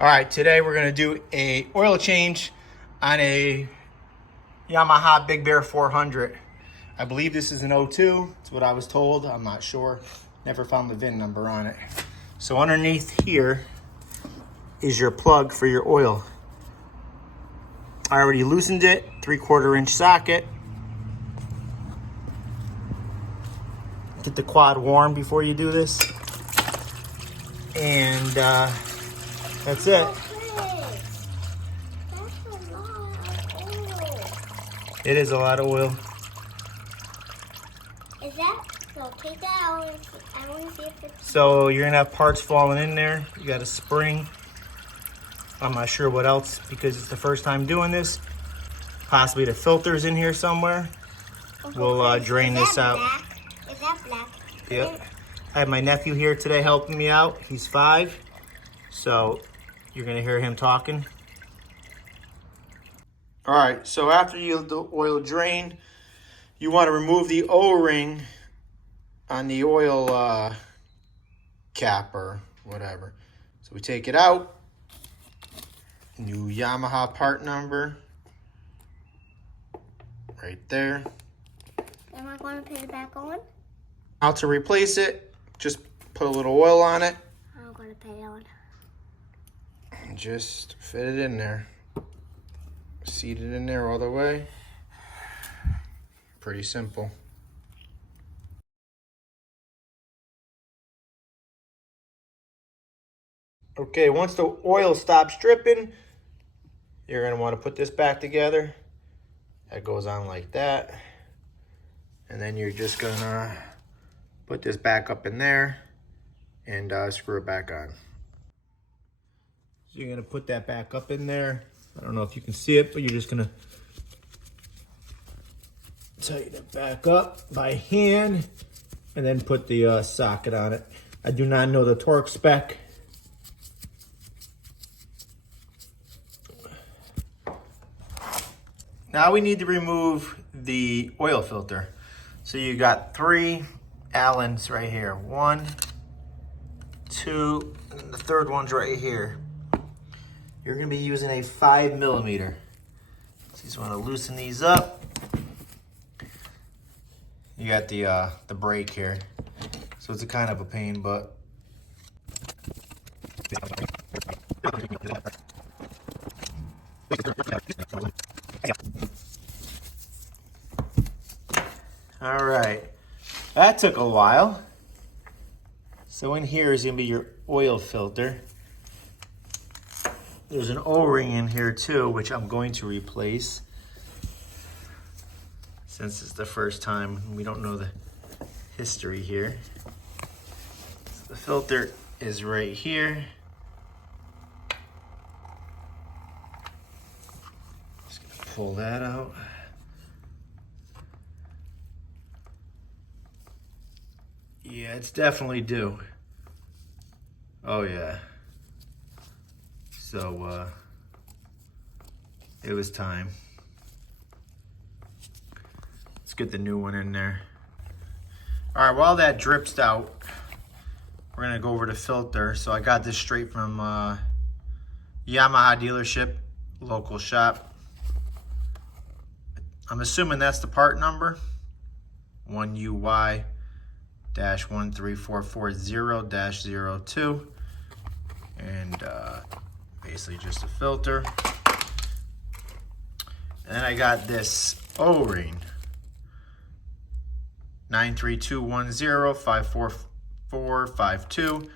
All right, today we're gonna do a oil change on a Yamaha Big Bear 400. I believe this is an 02. It's what I was told. I'm not sure. Never found the VIN number on it. So underneath here is your plug for your oil. I already loosened it, 3/4 inch socket. Get the quad warm before you do this. And that's it. It is a lot of oil. Is that so? Take that out. I want to see if it's. So you're gonna have parts falling in there. You got a spring. I'm not sure what else because it's the first time doing this. Possibly the filter's in here somewhere. We'll drain this out. Black? Is that black? Yep. I have my nephew here today helping me out. He's 5, so you're gonna hear him talking. All right, so after you let the oil drain, you want to remove the O-ring on the oil cap or whatever. So we take it out. New Yamaha part number. Right there. Am I going to put it back on? How to replace it, just put a little oil on it. I'm going to put it on. And just fit it in there. Seat it in there all the way. Pretty simple. Okay, once the oil stops dripping, you're going to want to put this back together. That goes on like that. And then you're just going to put this back up in there and screw it back on. So you're going to put that back up in there. I don't know if you can see it, but you're just going to tighten it back up by hand and then put the socket on it. I do not know the torque spec. Now we need to remove the oil filter. So you got 3 Allens right here. 1, 2, and the third one's right here. You're gonna be using a 5mm. So you just wanna loosen these up. You got the brake here. So it's a kind of a pain, but all right, that took a while. So in here is gonna be your oil filter. There's an O-ring in here too, which I'm going to replace. Since it's the first time, we don't know the history here. So the filter is right here. Just gonna pull that out. Yeah, it's definitely due. Oh yeah. So it was time. Let's get the new one in there. All right, while that drips out, we're gonna go over the filter. So I got this straight from Yamaha dealership, local shop. I'm assuming that's the part number, 1UY-13440-02. And basically just a filter. And then I got this O-ring, 93210-54452.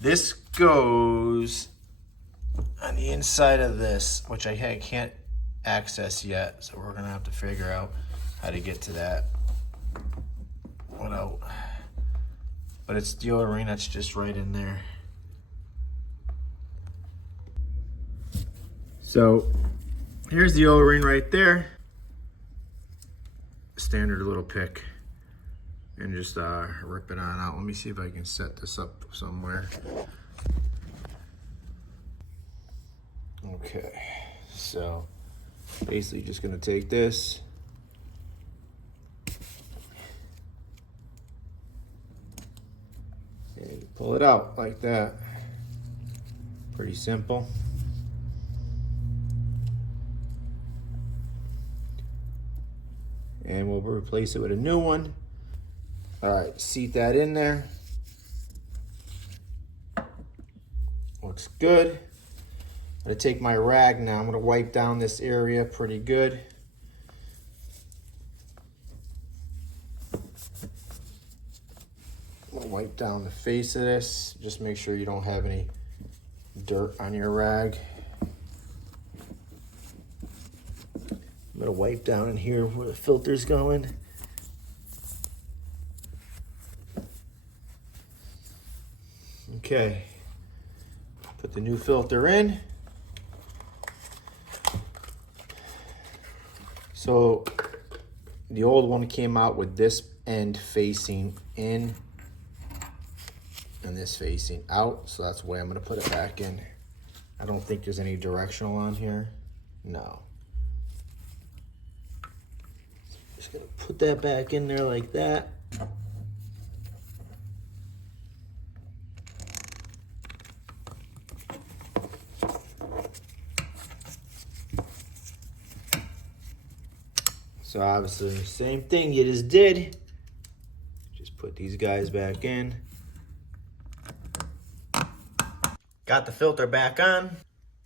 This goes on the inside of this, which I can't access yet, so we're gonna have to figure out how to get to that without. But it's the O-ring that's just right in there. So here's the O-ring right there. Standard little pick. And just rip it on out. Let me see if I can set this up somewhere. Okay, so basically just gonna take this. And pull it out like that. Pretty simple. And we'll replace it with a new one. All right, seat that in there. Looks good. I'm gonna take my rag now. I'm gonna wipe down this area pretty good. I'm gonna wipe down the face of this. Just make sure you don't have any dirt on your rag. I'm gonna wipe down in here where the filter's going. Okay, put the new filter in. So the old one came out with this end facing in and this facing out. So that's the way I'm gonna put it back in. I don't think there's any directional on here. No. Just gonna put that back in there like that. So obviously, same thing you just did. Just put these guys back in. Got the filter back on.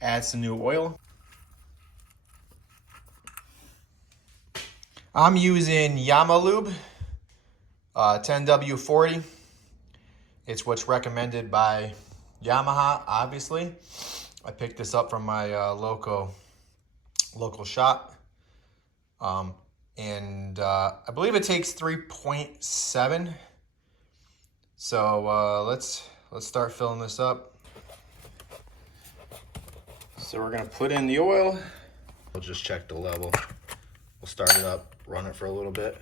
Add some new oil. I'm using Yamaha 10W40. It's what's recommended by Yamaha, obviously. I picked this up from my local shop. I believe it takes 3.7. So let's start filling this up. So we're gonna put in the oil. We'll just check the level. We'll start it up, run it for a little bit.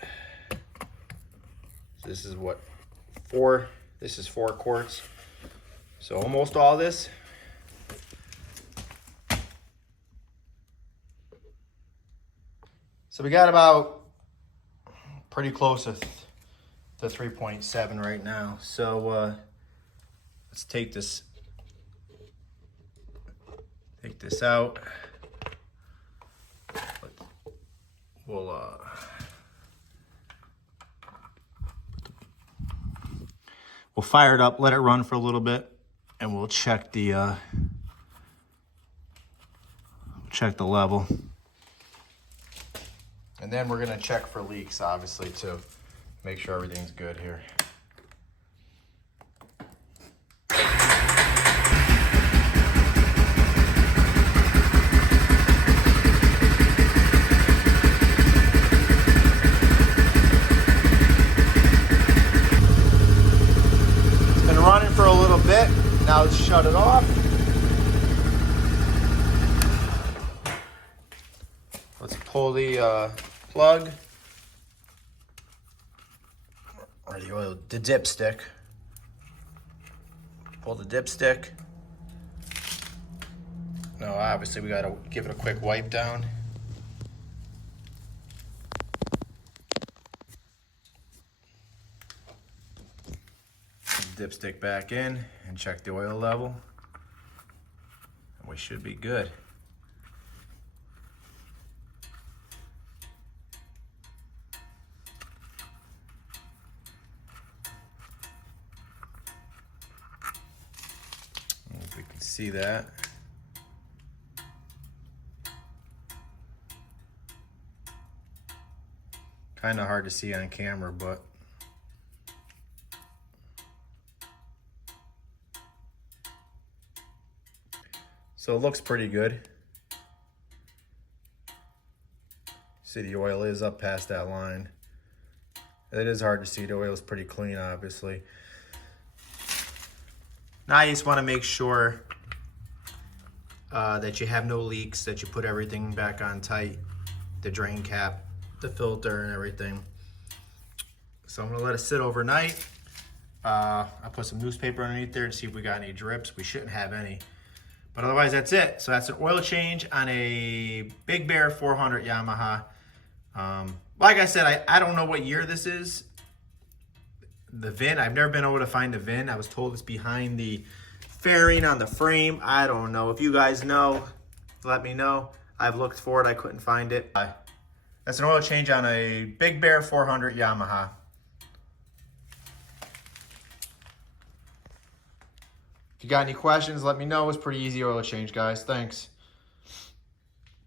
So this is what, 4 quarts. So almost all this. So we got about pretty close to 3.7 right now. So let's take this out. We'll fire it up, let it run for a little bit, and we'll check the level. And then we're gonna check for leaks, obviously, to make sure everything's good here. It's been running for a little bit. Now let's shut it off. Let's pull the plug, or the dipstick. Pull the dipstick. Now, obviously, we gotta give it a quick wipe down. Dipstick back in and check the oil level. And we should be good. If we can see that. Kind of hard to see on camera, but so it looks pretty good. See, the oil is up past that line. It is hard to see. The oil is pretty clean, obviously. Now you just want to make sure that you have no leaks, that you put everything back on tight, the drain cap, the filter, and everything. So I'm gonna let it sit overnight. I put some newspaper underneath there to see if we got any drips. We shouldn't have any. But otherwise, that's it. So that's an oil change on a Big Bear 400 Yamaha. Like I said, I don't know what year this is. The VIN, I've never been able to find the VIN. I was told it's behind the fairing on the frame. I don't know. If you guys know, let me know. I've looked for it. I couldn't find it. That's an oil change on a Big Bear 400 Yamaha. If you got any questions, let me know. It's pretty easy oil change, guys. Thanks.